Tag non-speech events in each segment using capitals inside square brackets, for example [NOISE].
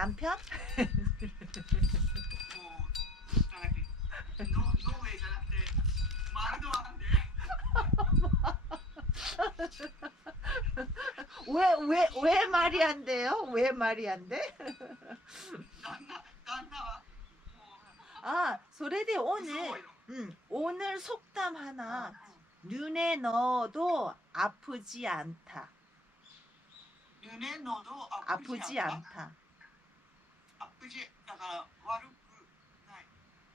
남편? 왜, 왜, 왜 말이 안 돼요? 왜 말이 안 돼? 아, 소레디 오늘, 음, 오늘 속담 하나. 눈에 넣어도 아프지 않다. 눈에 넣어도 아프지, 아프지 않다. 않다. プジだから悪くない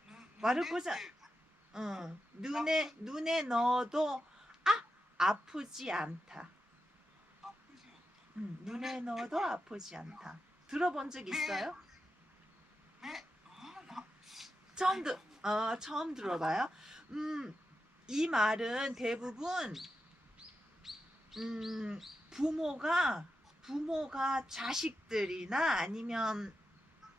ぬ悪くじゃぬねって 응. 눈에 눈에 넣어도 아 아프지 않다. アップジ 음, 눈에 넣어도 아프지 않다. 들어본 적 있어요? 目あな 처음 들 어, 처음 들어봐요. 음, 이 말은 대부분 음, 부모가 부모가 자식들이나 아니면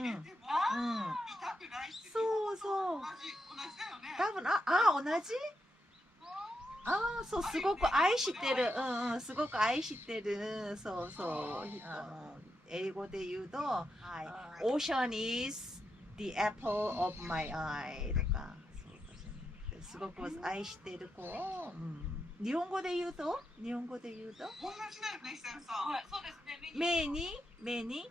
目の中に入れても 음. 痛くないってそうそう。同じ同じだよね多分あ、あ、同じ？あ、そう、すごく愛してる。うんうん、すごく愛してる。そうそう。あの英語で言うと、はい。Ocean is the apple of my eye とか、すごく愛してる子。を、うん、日本語で言うと？日本語で言うと？同じだよねセンさんはい、そうですね。目に目に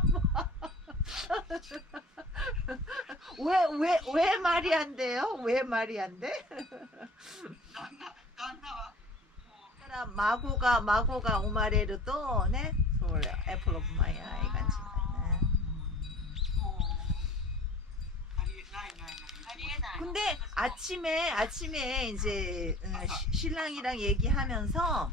[LAUGHS] 왜 왜 왜 말이 안 돼요? 왜 말이 안 돼? 旦那旦那はも 그러니까 마고가 마고가 오마레르 또 네. 서울 애플 오브 마이 아이 간지. うもうありえないないないありえない。 근데 아침에 아침에 이제 음, 시- 신랑이랑 얘기하면서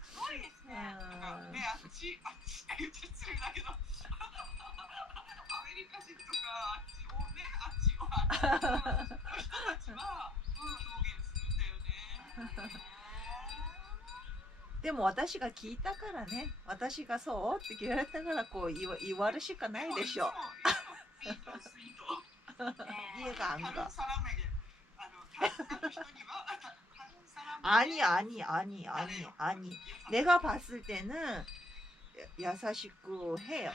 すごいですね。ねあっちあっちって言っちゃ失礼だけど。[LAUGHS] アメリカ人とかあっちをねあっちはの人たちは表現するんだよね。[LAUGHS] でも私が聞いたからね私がそうって言われたからこう言わ言われるしかないでしょ。いつもいつもスイート。[LAUGHS] 家があん 아니 아니 아니 아니 아니 내가 봤을 때는 야사식구 해요.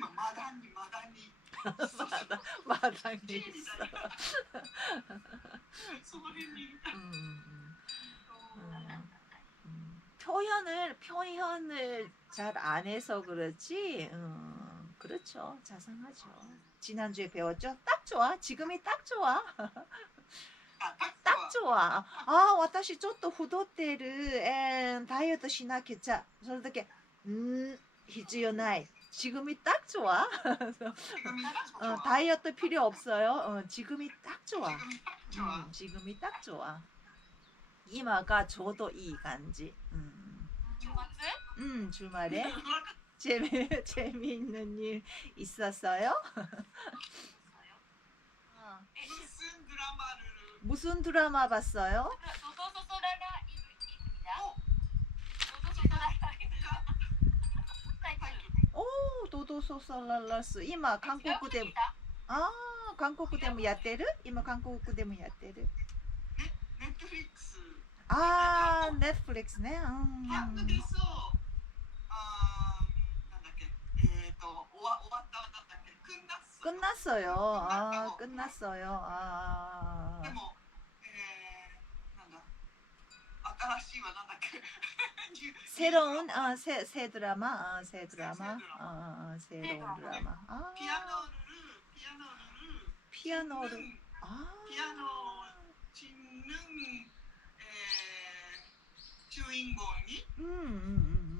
마당이 마당이 마당 마당이 있어. [LAUGHS] 음, 음, 음. 표현을 표현을 잘 안 해서 그렇지. 그렇죠. 자상하죠. 지난주에 배웠죠? 딱 좋아. 지금이 딱 좋아. [LAUGHS] 좋아. 아, 私ちょっと太ってる. 앤 다이어트 しなきゃじゃ. 그렇게 음, 必要ない. 지금이 딱 좋아. [LAUGHS] 지금이 딱 좋아 어, 다이어트 필요 없어요. 어, 지금이 딱 좋아. 지금이 딱 좋아 음, 지금이 딱 좋아. 이마가 저도 이 간지. 음, 週末？ 음 주말에 [LAUGHS] 재미 [LAUGHS] 재미있는 일 있었어요? 어, スンドラマルル 무슨 드라마 봤어요? 오, 도도소설랄라스. 이마 한국 대 아, 한국 대무 야테르? 이마 한국 대무 야테르. 넷플릭스. 아, 넷플릭스네. 음. 아. 아, 끝났어요. 아, 끝났어요. 아. でも、えー、なんだ、新しいはなんだっけ。 [LAUGHS] 새로운 어, 새, 새 드라마, 어, 새 드라마, 어, 어, 어, 새로운 드라마. 아, ピアノルル、ピアノルル、 피아노를, チンヌン 아, 피아노 짓는 에, 주인공이 음, 음, 음,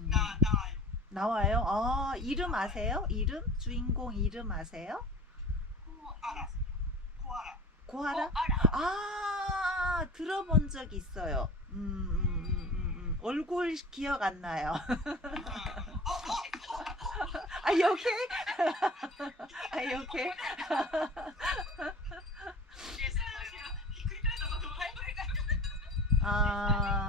음. 나 나와요. 나와요? 아, 이름 아세요? 이름? 주인공 이름 아세요? 고아라. 고아라. 고아라? 아, 들어본 적 있어요. 음, 음, 음, 음. 음. 얼굴 기억 안 나요. [LAUGHS] 아, 여기? 아, 여기? 아.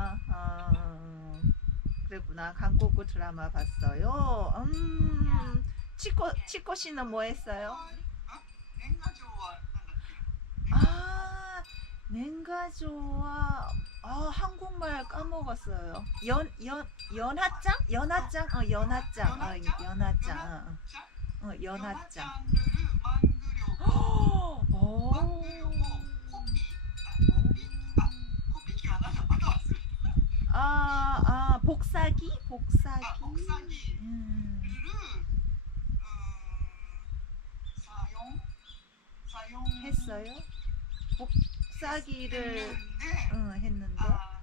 그랬구나. 한국 드라마 봤어요. 음, 치코, 치코 씨는 뭐 했어요? 아, 냉가조와, 아, 한국말 까먹었어요. 연, 연, 연하짱? 연하짱? 어, 연하짱. 어, 연하짱. 자, 어, 어, 연하짱. [GASPS] 아, 아, 복사기? 복사기. 아 복사기 음. 를 음, 사용 사용 했어요? 복사기를 했는데 응, 했는데. 아,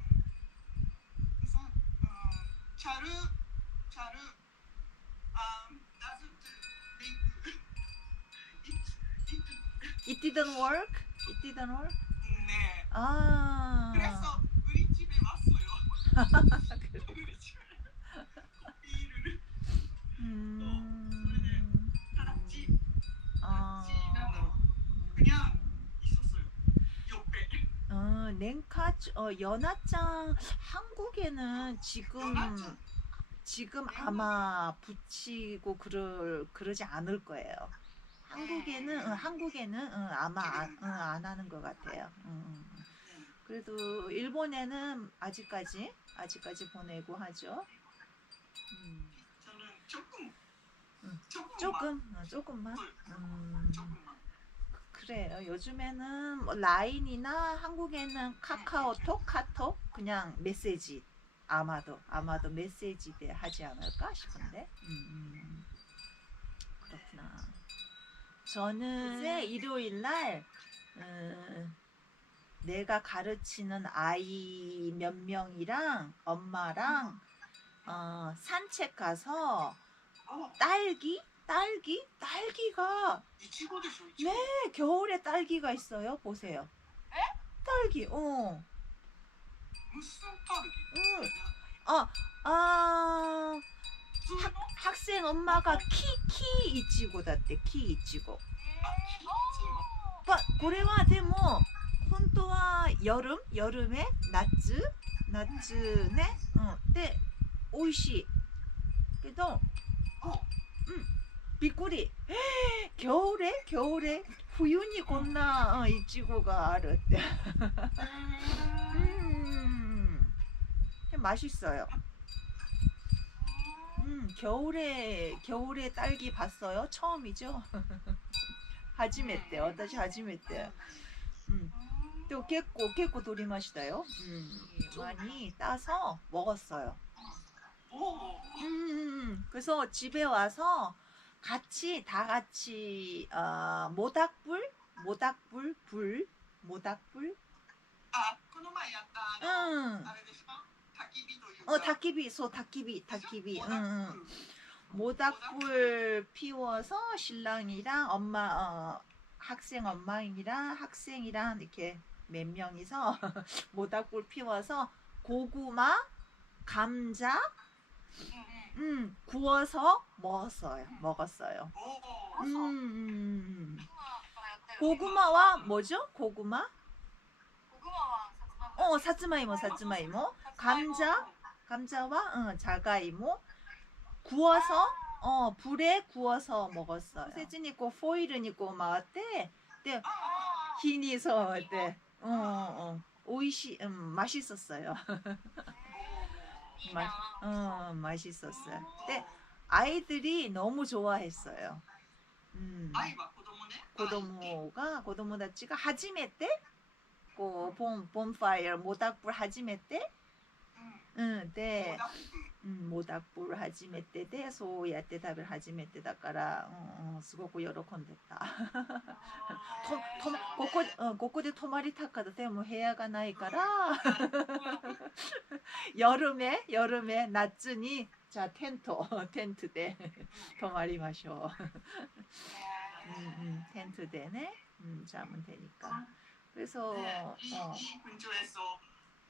그래서 음, 차르 차르 아 doesn't make it it It didn't work? It didn't work? 네 아. 그래서 우리 집에 왔어요 그래. 우리 집에 비를 음. 같이 아. 그냥 있었어요 옆에 어, 어, 연하짱 한국에는 지금 연하짱. 지금 아마 붙이고 그럴 그러지 않을 거예요. 한국에는 응, 한국에는 응, 아마 안, 응, 안 하는 것 같아요. 응, 응. 그래도 일본에는 아직까지 아직까지 보내고 하죠. 음, 조금 응. 조금만 조금 어, 조금만. 음, 조금만 그래요. 요즘에는 뭐 라인이나 한국에는 카카오톡, 카톡 그냥 메시지 아마도 아마도 메시지 대 하지 않을까 싶은데. 음, 음. 그렇구나. 저는 이제 일요일 날 음, 내가 가르치는 아이 몇 명이랑 엄마랑 어, 산책 가서 어 딸기 딸기 딸기가 이치고 でしょいちご 네, 겨울에 딸기가 있어요. 보세요. 딸기, 어. 無数タルギ 응. 아, 아, 普通の 학생 엄마가 키, 키 이치고 다때, 키 이치고. あキッチンは 빠, これはでも, 本当は 여름, 여름에, 낮즈, 낮즈네, 응. で、美味しい. 그래도, お びっくり. 겨울에, 겨울에, 冬にこんな 어, 이치고가 あるって. 음, 맛있어요. 음, 겨울에 겨울에 딸기 봤어요? 처음이죠? [LAUGHS] 하지메때,私 하지메때. 또 깨꼬 깨꼬 돌이마시다요 많이 따서 먹었어요. 음, 음, 음, 음, 그래서 집에 와서 같이 다 같이 어, 모닥불 모닥불 불 모닥불. 아, 그놈아 약간. 응. 어, 닭기비, 소 닭기비, 닭기비. 응. 모닥불 피워서 신랑이랑 엄마 어, 학생 엄마이랑 학생이랑 이렇게 몇 명이서 [LAUGHS] 모닥불 피워서 고구마, 감자, 음, 구워서 먹었어요. 먹었어요. 음, 음, 음. 고구마와 뭐죠? 고구마? 어, 어, 사츠마이모, 사츠마이모. 감자, 감자와 응, 자가이모 구워서 어 불에 구워서 먹었어요. 세진이 고 포일은 있고 마때 때 네. 기니서 때. 어, 어. 오이시 음, 맛있었어요. いいな。 어, 맛있었어요. 근데 아이들이 너무 좋아했어요. 음. 愛は子供ね。子供が子供たちが初めてこうボンボンファイアモダクブル初めて、うん。うん、でモダップうん、モダクブル初めてでそうやって食べる初めてだから、うんうん、すごく喜んでた。 ととここで、うん、ここで泊まりたかったでも部屋がないから[LAUGHS] 여름에여름에夏にじゃあテントテントで泊まりましょう。 음, 음, 텐트대 네 음, 자면 되니까. 그래서 네, 이, 어, 이 근처에서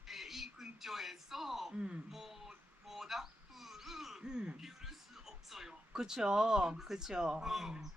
네, 이 근처에서 음, 뭐 모닥불을 음, 피울 수 없어요. 그쵸, 그쵸. 음, こ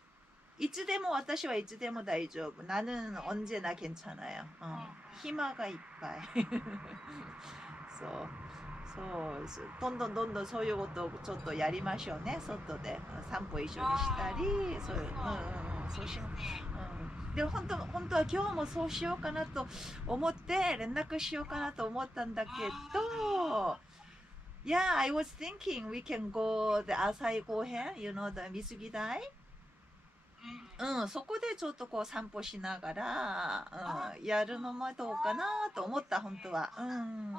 いつでも私はいつでも大丈夫。 나는 언제나 괜찮아요. 어, 희망가 이빠이. [LAUGHS] そう。そうです。どんどんどんどんそういうことをちょっとやりましょうね。外でうん散歩一緒にしたり、そういう、うんうんうん、そうしまうん。でも本当本当は今日もそうしようかなと思って連絡しようかなと思ったんだけど。Yeah, I was thinking we can go the 浅い公園 you know, the 水着台 うんうん、そこでちょっとこう散歩しながら、うん、やるのもどうかなと思った本当は。うん。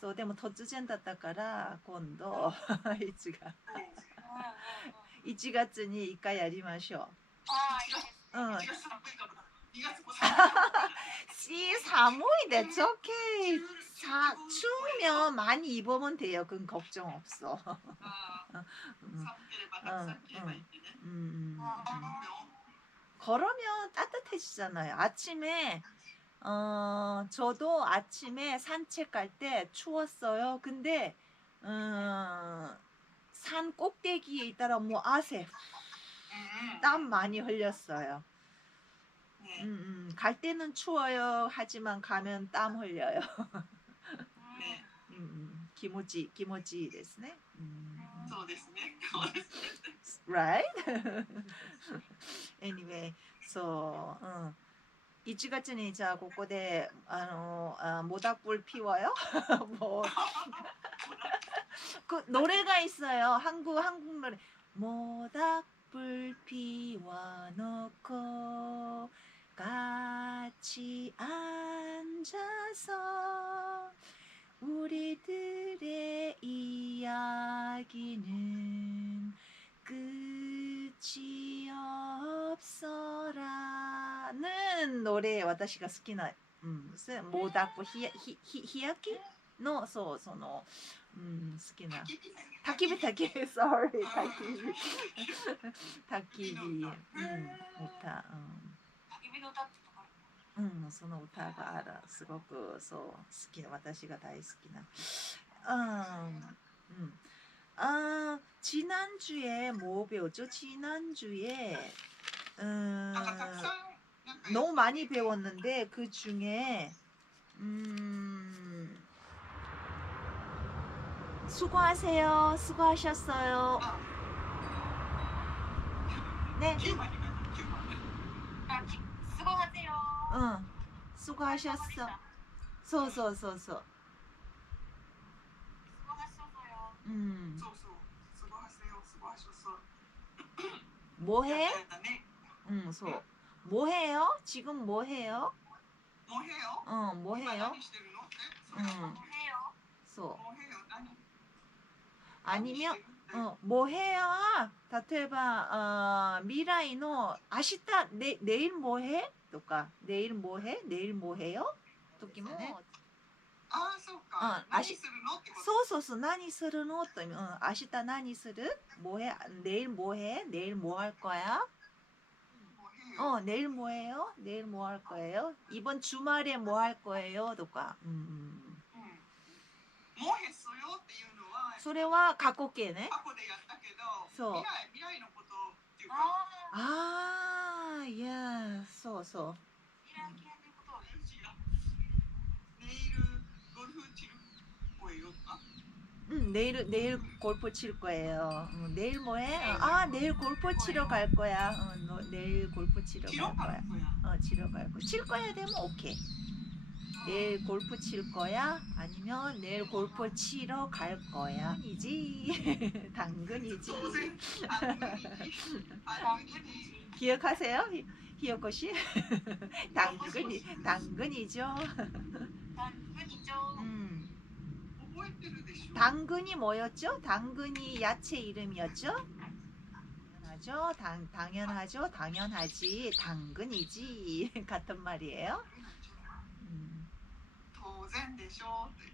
そうでも突然だったから今度いつが1月に1回やりましょう。うん。 2月寒いから2月も寒い 씨 [LAUGHS] 사모이데 저케이 사 추우면 많이 입으면 돼요. 그건 걱정 없어. あー 음, 寒ければたくさん着ればいいってね 음, 음, 음. 寒 걸으면 따뜻해지잖아요. 아침에 어 저도 아침에 산책 갈 때 추웠어요. 근데 음, 산 꼭대기에 있다가 뭐 아세 うんうん 땀 많이 흘렸어요. ね 음, 음, 갈 때는 추워요. 하지만 가면 땀 흘려요. ね 음, 음, 기모지 기모지 ですね. 음. そうですねそうですね right? anyway, so, 응. 1月にじゃあここであのあモダ불 피워요? 뭐 그 노래가 있어요. 한국 한국 노래. 모닥불 피워놓고 같이 앉아서 우리들의 이야기는 끝이 없어라는 노래 私が好きな、うん、モダプヒヤヒヒヒヤキのそうその、うん、好きな焚き火焚き火 sorry 焚き火焚き火、うん、歌、焚き火の歌ってとか うん、うん、その歌があるすごくそう好きな私が大好きなうん、うん아 지난주에 뭐 배웠죠? 지난주에 음, なんかたくさんなんか 너무 많이 배웠는데 그 중에 음, 수고하세요. 수고하셨어요. あ 네, 9番に9番あきすごはせよ 응. 수고하셨어. 소소소소. 수고하셨어요. 음. 소소. 수고하세요. 수고하셨어. 뭐해? 네. 응, 소. 뭐해요? 지금 뭐해요? 뭐해요? 어, 뭐 네, 응, 뭐해요? 응. 소. 아니면 네. 어, 뭐해요? 다토에바 어, 미라이노 아시다 내 내일 뭐 해? 내일 뭐 해요? とか 내일 뭐 해? 내일 뭐 해요? 時もああそうかうん何するのってことそうそうそう何するのと、うん、明日何する 뭐 해? 내일 뭐 해? 내일 뭐 할 거야? もうへ 어, 내일 뭐예요? 내일 뭐 할 거예요? 이번 주말에 뭐 할 거예요? とか. 음. うんもうへっそよっていうのはそれは過去形ね.過去でやったけどそう未来未来のことっていうか あ 아, 예. そうそう.ー未来系のことをうちがネイルゴルフチル거예요あ 음, 내일 내일 골프 칠 거예요. 음, 내일 뭐해? 아, 내일 골프 치러 갈 거야. 어, 너, 내일 골프 치러 チロ 갈 カ 거야. ルコや 어, 치러 갈 거. 칠 거야 되면 오케이. 내일 골프 칠 거야? 아니면 내일 골프 치러 갈 거야? 이지 [LAUGHS] 당근이지. [LAUGHS] 기억하세요? 히어코 씨? [LAUGHS] 당근이, 당근이죠. 당근이죠. 음. 당근이 뭐였죠? 당근이 야채 이름이었죠? 당연하죠. 당, 당연하죠. 당연하지. 당근이지. 같은 말이에요. 음. 当然でしょって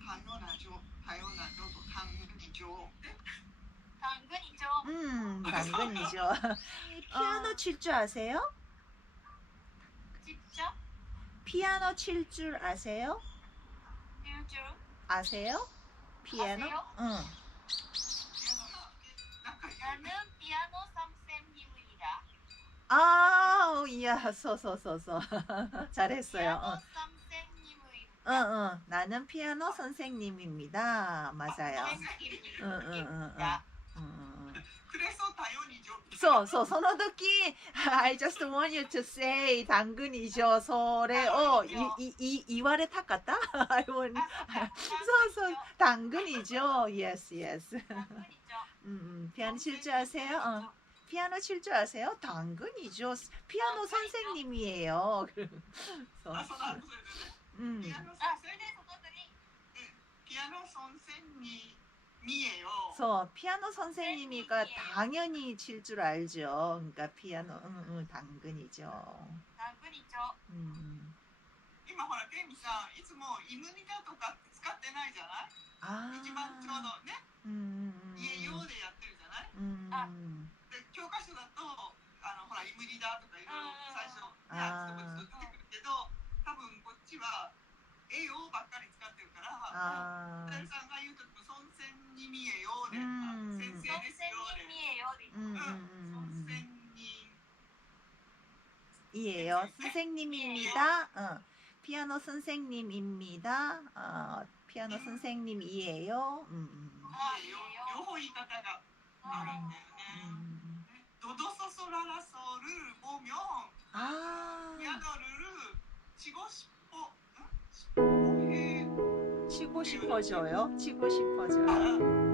多様な情多様な情と単に情って単分に上 음, 당근이죠. [LAUGHS] 피아노 칠 줄 아세요? ちっちゃ 피아노 칠 줄 아세요? フューチュー 아세요? 피아노? 아세요? 응. なんか 나는 피아노 선생님이다. 아, 이야, 써써써써. [LAUGHS] 잘했어요. 피아노 어. 선생님이다. 응, 응. 나는 피아노 선생님입니다. 맞아요. 선생님이다. 응, 응, 응, 응. 응, 응. クレソ多様に情そうそうその時 I just want you to say 당근이죠 それをいいい言われたかった [LAUGHS] I want あ、[LAUGHS] そうそう당근이죠 yes yes 単分に上 음, 음. 피아노 칠 줄 아세요? 어. 피아노 칠 줄 아세요? 당근이죠 피아노 선생님이에요 そうあその後それでね 음. ピアノあ、先それでその後に生ピアノ先生に見えよ 그래서 피아노 선생님이가 당연히 칠 줄 알죠 그러니까 피아노 응, 응, 당근이죠 単分に上 음. 今ほらケンミさんいつもイムニタとか使ってないじゃない 아 一番ちょうどね 음, 음, 家用でやってるじゃない 음. あ 음. で教科書だとあのほらイムニタとかいろいろ最初ねあーあちこちと出てくるけど多分こっちは絵をばっかり使ってるから 아, 大さんが言うときも孫先に見えようで、うん先生ですよで、 선생님이에요. 음, 孫 음, 음, 先 음. に 이에요. 선생님입니다. 어, 피아노 선생님입니다. 어, 피아노 선생님이에요. 음, 음, 見えよう両方言い方があるんだよね。 음. ドドソソララソルルボミョ 노도소솔라나서를 보면 아 야나를 치고 싶어 응? 치고 싶어져요? 치고 싶어져요? 아.